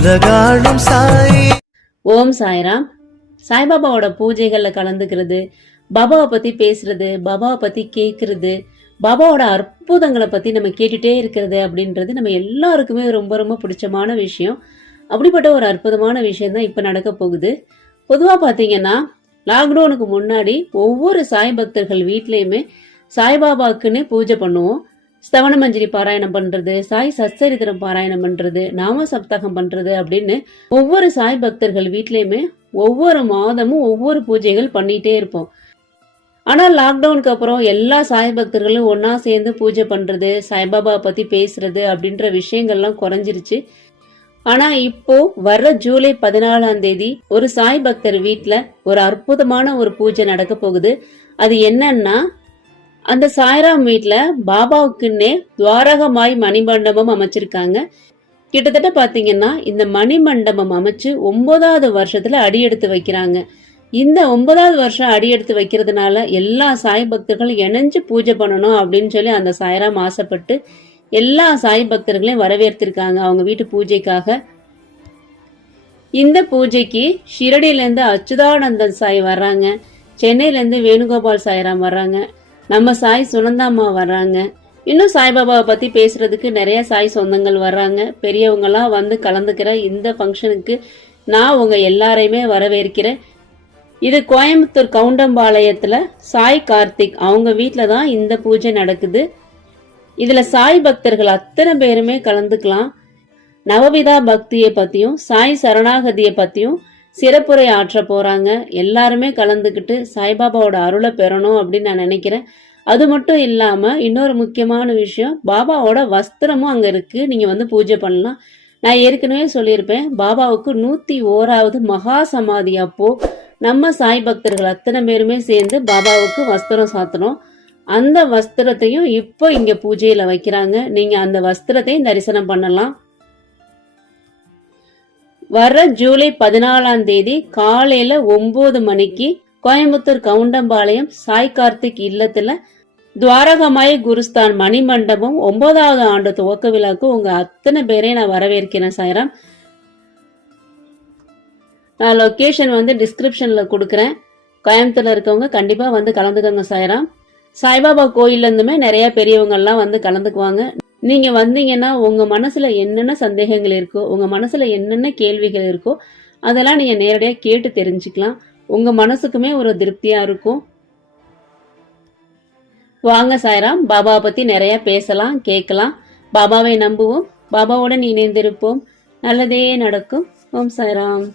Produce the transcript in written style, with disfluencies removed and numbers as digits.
உலகாளும் சாய். ஓம் சாய்ராம். சாய்பாபாவோட பூஜைகள்ல கலந்துக்கிறது, பாபாவை பத்தி பேசுறது, பாபாவை பத்தி கேட்கறது, பாபாவோட அற்புதங்களை பத்தி நம்ம கேட்டுட்டே இருக்கிறது அப்படின்றது நம்ம எல்லாருக்குமே ரொம்ப ரொம்ப பிடிச்சமான விஷயம். அப்படிப்பட்ட ஒரு அற்புதமான விஷயம் தான் இப்ப நடக்க போகுது. பொதுவா பாத்தீங்கன்னா லாக்டவுனுக்கு முன்னாடி ஒவ்வொரு சாய் பக்தர்கள் வீட்லயுமே சாய்பாபாக்குன்னு பூஜை பண்ணுவோம். ஸ்தவன மஞ்சரி பாராயணம் பண்றது, சாய் சச்சரித்திரம் பாராயணம் பண்றது, நாம சப்தகம் பண்றது அப்படின்னு ஒவ்வொரு சாய் பக்தர்கள் வீட்லயுமே ஒவ்வொரு மாதமும் ஒவ்வொரு பூஜைகள் பண்ணிட்டே இருப்போம். ஆனா லாக்டவுனுக்கு அப்புறம் எல்லா சாய் பக்தர்களும் ஒன்னா சேர்ந்து பூஜை பண்றது, சாய்பாபா பத்தி பேசுறது அப்படின்ற விஷயங்கள்லாம் குறைஞ்சிருச்சு. ஆனா இப்போ வர்ற ஜூலை 14 ஒரு சாய் பக்தர் வீட்ல ஒரு அற்புதமான ஒரு பூஜை நடக்க போகுது. அது என்னன்னா, அந்த சாய்ராம் வீட்ல பாபாவுக்குன்னே துவாரகமாய் மணிமண்டபம் அமைச்சிருக்காங்க. கிட்டத்தட்ட பாத்தீங்கன்னா இந்த மணிமண்டபம் அமைச்சு 9வது வருஷத்துல அடியெடுத்து வைக்கிறாங்க. இந்த 9வது வருஷம் அடியெடுத்து வைக்கிறதுனால எல்லா சாய் பக்தர்களும் இணைஞ்சு பூஜை பண்ணணும் அப்படின்னு சொல்லி அந்த சாய்ராம் ஆசைப்பட்டு எல்லா சாய் பக்தர்களையும் வரவேற்றிருக்காங்க அவங்க வீட்டு பூஜைக்காக. இந்த பூஜைக்கு ஷிரடியில இருந்து அச்சுதானந்தன் சாய் வர்றாங்க, சென்னையில இருந்து வேணுகோபால் சாய்ராம் வர்றாங்க, நம்ம சாய் சுனந்தாமா வர்றாங்க. இன்னும் சாய்பாபாவை பத்தி பேசுறதுக்கு நிறைய சாய் சொந்தங்கள் வர்றாங்க. பெரியவங்க எல்லாம் வந்து கலந்துக்கிற இந்த ஃபங்க்ஷனுக்கு நான் உங்க எல்லாரையுமே வரவேற்கிறேன். இது கோயம்புத்தூர் கவுண்டம்பாளையத்துல சாய் கார்த்திக் அவங்க வீட்டுல தான் இந்த பூஜை நடக்குது. இதுல சாய் பக்தர்கள் அத்தனை பேருமே கலந்துக்கலாம். நவவிதா பக்தியை பத்தியும் சாய் சரணாகதியை பத்தியும் சிறப்புரை ஆற்ற போறாங்க. எல்லாருமே கலந்துக்கிட்டு சாய்பாபாவோட அருளை பெறணும் அப்படின்னு நான் நினைக்கிறேன். அது மட்டும் இல்லாம இன்னொரு முக்கியமான விஷயம், பாபாவோட வஸ்திரமும் அங்க இருக்கு. நீங்க வந்து பூஜை பண்ணலாம். நான் ஏற்கனவே சொல்லியிருப்பேன், பாபாவுக்கு 101வது மகா சமாதி அப்போ நம்ம சாய் பக்தர்கள் அத்தனை பேருமே சேர்ந்து பாபாவுக்கு வஸ்திரம் சாத்தணும். அந்த வஸ்திரத்தையும் இப்போ இங்க பூஜையில வைக்கிறாங்க. நீங்க அந்த வஸ்திரத்தையும் தரிசனம் பண்ணலாம். வர்ற ஜூலை 14 காலையில 9 மணிக்கு கோயம்புத்தூர் கவுண்டம்பாளையம் சாய் கார்த்திக் இல்லத்துல துவாரகமாய் குருஸ்தான் மணிமண்டபம் 9வது ஆண்டு துவக்க விழாக்கு உங்க அத்தனை பேரையும் நான் வரவேற்கிறேன் சாய்ராம். நான் லொகேஷன் வந்து டிஸ்கிரிப்ஷன்ல கொடுக்குறேன். கோயம்புத்தூர்ல இருக்கவங்க கண்டிப்பா வந்து கலந்துக்கோங்க சாய்ராம். சாய்பாபா கோயில்ல இருந்துமே நிறைய பெரியவங்க எல்லாம் வந்து கலந்துக்குவாங்க. நீங்க வந்தீங்கன்னா உங்க மனசுல என்னென்ன சந்தேகங்கள் இருக்கோ, உங்க மனசுல என்னென்ன கேள்விகள் இருக்கோ அதெல்லாம் நீங்க நேரடியா கேட்டு தெரிஞ்சுக்கலாம். உங்க மனசுக்குமே ஒரு திருப்தியா இருக்கும். வாங்க சாய்ராம், பாபாவை பத்தி நிறைய பேசலாம், கேட்கலாம். பாபாவை நம்புவோம், பாபாவுடன் இணைந்திருப்போம். நல்லதே நடக்கும். ஓம் சாய்ராம்.